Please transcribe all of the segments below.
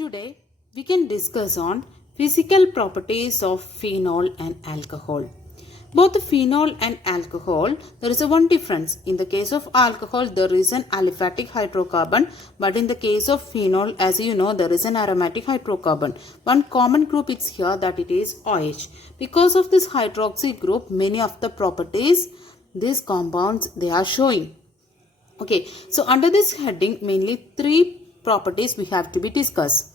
Today we can discuss on physical properties of phenol and alcohol. Both phenol and alcohol, there is a one difference. In the case of alcohol, there is an aliphatic hydrocarbon, but in the case of phenol, as you know, there is an aromatic hydrocarbon. One common group is here, that it is OH. Because of this hydroxy group, many of the properties, these compounds, they are showing. Okay, so under this heading, mainly three properties we have to be discussed.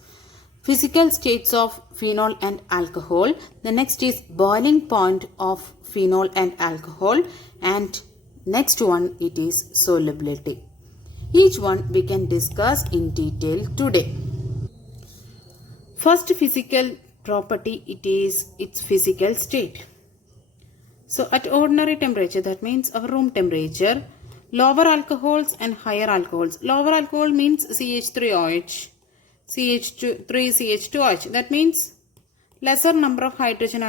Physical states of phenol and alcohol. The next is boiling point of phenol and alcohol, and next one it is solubility. Each one we can discuss in detail today. First physical property, it is its physical state. So at ordinary temperature, that means our room temperature, lower alcohols and higher alcohols. Lower alcohol means CH3OH. CH3CH2OH. That means lesser number of carbon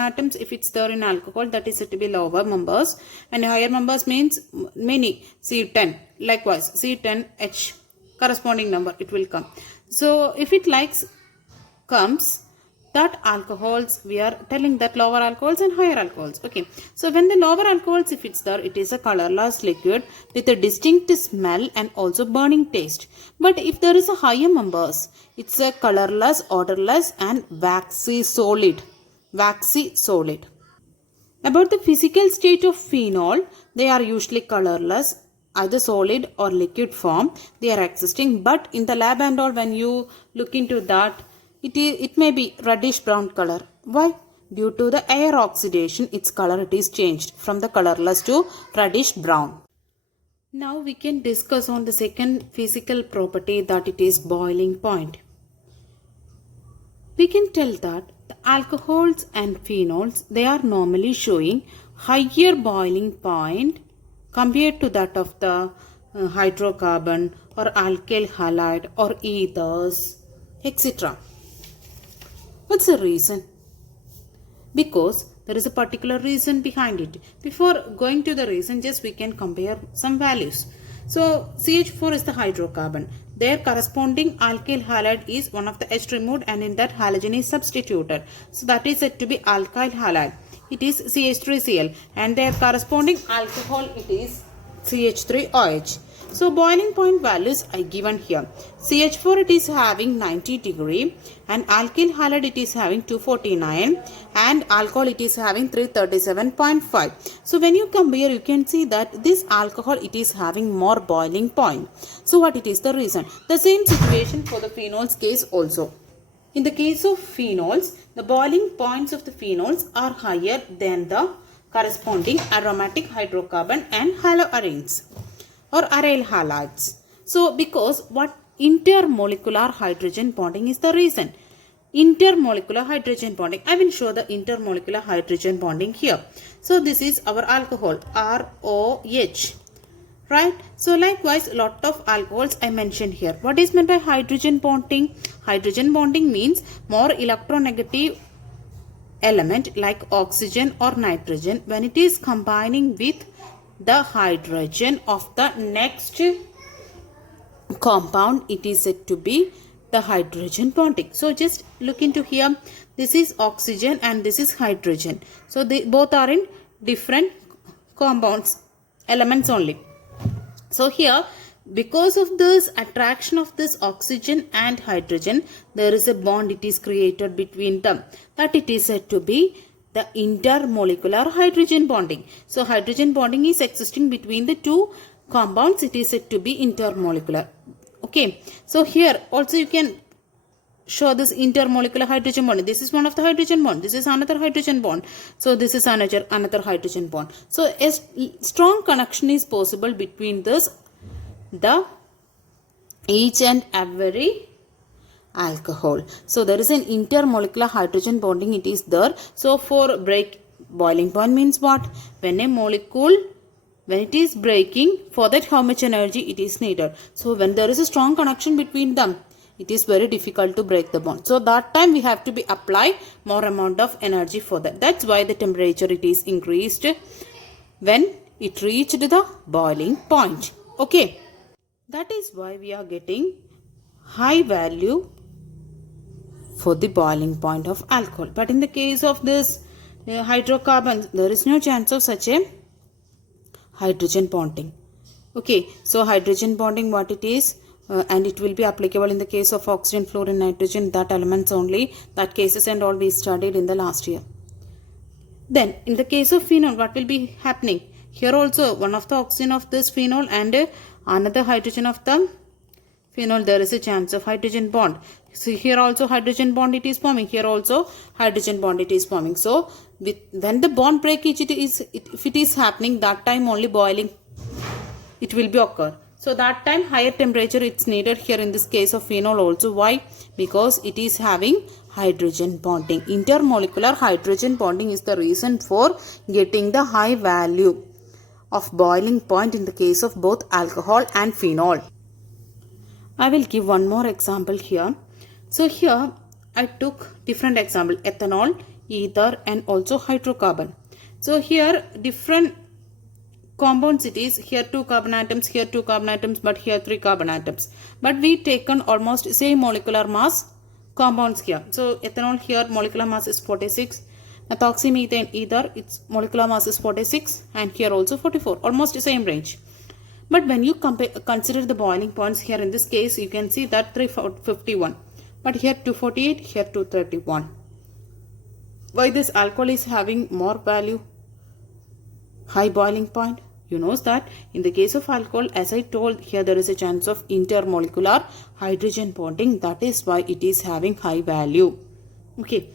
atoms if it's there in alcohol, that is said to be lower numbers, and higher numbers means many, C10. Likewise, C10H corresponding number it will come. So if it comes, that alcohols, we are telling that lower alcohols and higher alcohols. Okay, so when the lower alcohols, if it's there, it is a colorless liquid with a distinct smell and also burning taste. But if there is a higher numbers, it's a colorless, odorless and waxy solid. About the physical state of phenol, they are usually colorless, either solid or liquid form. They are existing, but in the lab and all, when you look into that, it may be reddish brown color. Why? Due to the air oxidation, its color it is changed from the colorless to reddish brown. Now we can discuss on the second physical property, that it is boiling point. We can tell that the alcohols and phenols, they are normally showing higher boiling point compared to that of the hydrocarbon or alkyl halide or ethers, etc. What's the reason? Because there is a particular reason behind it. Before going to the reason, just we can compare some values. So CH4 is the hydrocarbon. Their corresponding alkyl halide is one of the H removed, and in that halogen is substituted. So that is said to be alkyl halide. It is CH3Cl, and their corresponding alcohol, it is CH3OH. So boiling point values I given here. CH4 it is having 90 degree, and alkyl halide it is having 249, and alcohol it is having 337.5. So when you compare, you can see that this alcohol it is having more boiling point. So what it is the reason? The same situation for the phenols case also. In the case of phenols, the boiling points of the phenols are higher than the corresponding aromatic hydrocarbon and haloarenes or aryl halides. So because what intermolecular hydrogen bonding is the reason. Intermolecular hydrogen bonding. I will show the intermolecular hydrogen bonding here. So this is our alcohol, ROH. Right? So likewise, lot of alcohols I mentioned here. What is meant by hydrogen bonding? Hydrogen bonding means more electronegative element like oxygen or nitrogen, when it is combining with the hydrogen of the next compound, it is said to be the hydrogen bonding. So just look into here, this is oxygen and this is hydrogen. So they both are in different compounds, elements only. So here, because of this attraction of this oxygen and hydrogen, there is a bond it is created between them, that it is said to be the intermolecular hydrogen bonding. So hydrogen bonding is existing between the two compounds, it is said to be intermolecular. Okay, so here also you can show this intermolecular hydrogen bond. This is one of the hydrogen bond, this is another hydrogen bond, so this is another hydrogen bond. So a strong connection is possible between this, the each and every alcohol. So there is an intermolecular hydrogen bonding, it is there. So for boiling point means what? When a molecule, when it is breaking, for that how much energy it is needed. So when there is a strong connection between them, it is very difficult to break the bond. So that time we have to be apply more amount of energy for that. That's why the temperature it is increased when it reached the boiling point. Okay. That is why we are getting high value for the boiling point of alcohol. But in the case of this hydrocarbons, there is no chance of such a hydrogen bonding. Okay, so hydrogen bonding, what it is, and it will be applicable in the case of oxygen, fluorine, nitrogen, that elements only, that cases and all we studied in the last year. Then in the case of phenol, what will be happening? Here also one of the oxygen of this phenol and another hydrogen of the phenol, there is a chance of hydrogen bond. So here also hydrogen bond it is forming, here also hydrogen bond it is forming. So when the bond breakage if it is happening, that time only boiling it will be occur. So that time higher temperature it's needed here in this case of phenol also. Why? Because it is having hydrogen bonding. Intermolecular hydrogen bonding is the reason for getting the high value of boiling point in the case of both alcohol and phenol. I will give one more example here. So here I took different example, ethanol, ether and also hydrocarbon. So here different compounds it is, here 2 carbon atoms, here 2 carbon atoms, but here 3 carbon atoms. But we taken almost same molecular mass compounds here. So ethanol here molecular mass is 46, methoxymethane ether its molecular mass is 46 and here also 44, almost the same range. But when you consider the boiling points here in this case, you can see that 351, but here 248, here 231. Why this alcohol is having more value, high boiling point? You know that in the case of alcohol, as I told, here there is a chance of intermolecular hydrogen bonding. That is why it is having high value. Okay.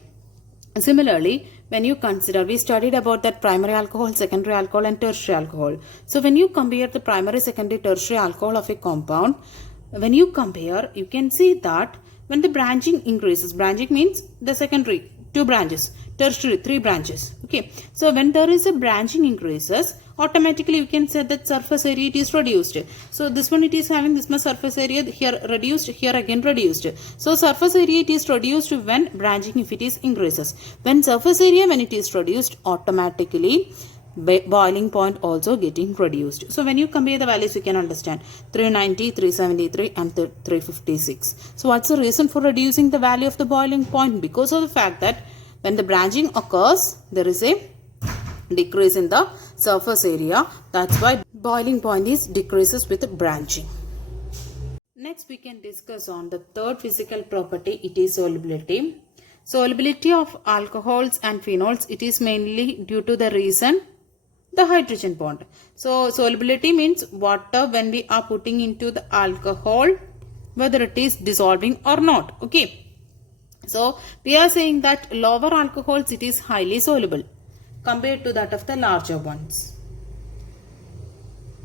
Similarly, when you consider, we studied about that primary alcohol, secondary alcohol and tertiary alcohol. So when you compare the primary, secondary, tertiary alcohol of a compound, when you compare, you can see that when the branching increases, branching means the secondary, 2 branches, tertiary, 3 branches. Okay. So when there is a branching increases, automatically you can say that surface area it is reduced. So this one it is having this much surface area, here reduced, here again reduced. So surface area it is reduced when branching if it is increases. When surface area when it is reduced, automatically boiling point also getting reduced. So when you compare the values, you can understand 390, 373 and 356. So what's the reason for reducing the value of the boiling point? Because of the fact that when the branching occurs, there is a decrease in the surface area. That's why boiling point is decreases with branching. Next we can discuss on the third physical property, it is solubility. Solubility of alcohols and phenols, it is mainly due to the reason the hydrogen bond. So solubility means water when we are putting into the alcohol, whether it is dissolving or not. Okay. So we are saying that lower alcohols it is highly soluble compared to that of the larger ones.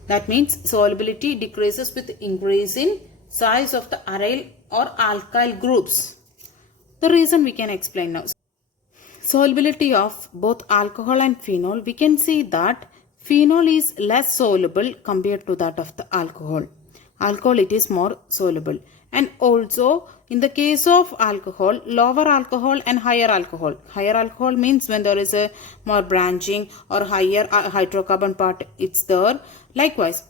That means solubility decreases with increase in size of the aryl or alkyl groups. The reason we can explain now. Solubility of both alcohol and phenol, we can see that phenol is less soluble compared to that of the alcohol. Alcohol it is more soluble. And also in the case of alcohol, lower alcohol and higher alcohol. Higher alcohol means when there is a more branching or higher hydrocarbon part it's there. Likewise,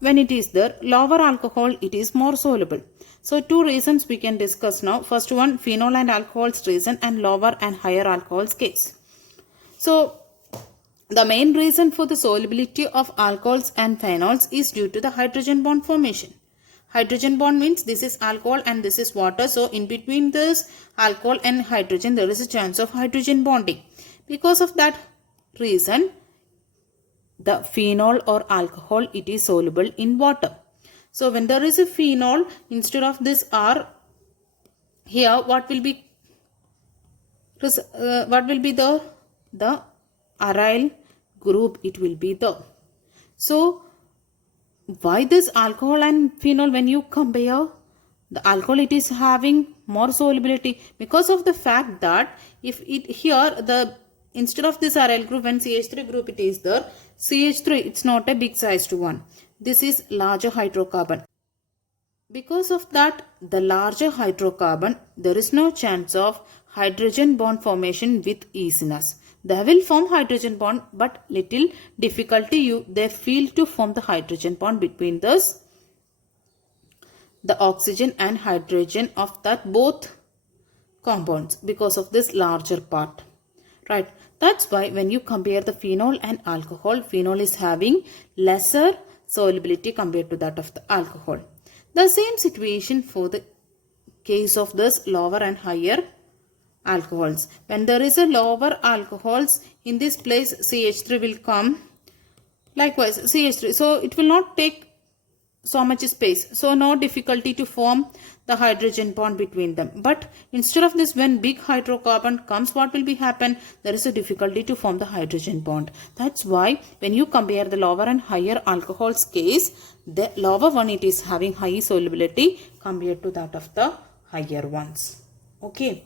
when it is there, lower alcohol it is more soluble. So 2 reasons we can discuss now. First one, phenol and alcohol's reason and lower and higher alcohol's case. So the main reason for the solubility of alcohols and phenols is due to the hydrogen bond formation. Hydrogen bond means this is alcohol and this is water. So in between this alcohol and hydrogen there is a chance of hydrogen bonding. Because of that reason, the phenol or alcohol it is soluble in water. So when there is a phenol, instead of this R, here what will be the aryl group it will be the. So why this alcohol and phenol, when you compare, the alcohol it is having more solubility because of the fact that if it here the instead of this aryl group, when CH3 group it is there, CH3 it's not a big sized one. This is larger hydrocarbon. Because of that, the larger hydrocarbon, there is no chance of hydrogen bond formation with easiness. They will form hydrogen bond, but little difficulty they feel to form the hydrogen bond between the oxygen and hydrogen of that both compounds because of this larger part, right? That's why when you compare the phenol and alcohol, phenol is having lesser solubility compared to that of the alcohol. The same situation for the case of this lower and higher alcohols. When there is a lower alcohols, in this place CH3 will come, likewise CH3, so it will not take so much space, so no difficulty to form the hydrogen bond between them. But instead of this, when big hydrocarbon comes, what will be happen? There is a difficulty to form the hydrogen bond. That's why when you compare the lower and higher alcohols case, the lower one, it is having high solubility compared to that of the higher ones. Okay.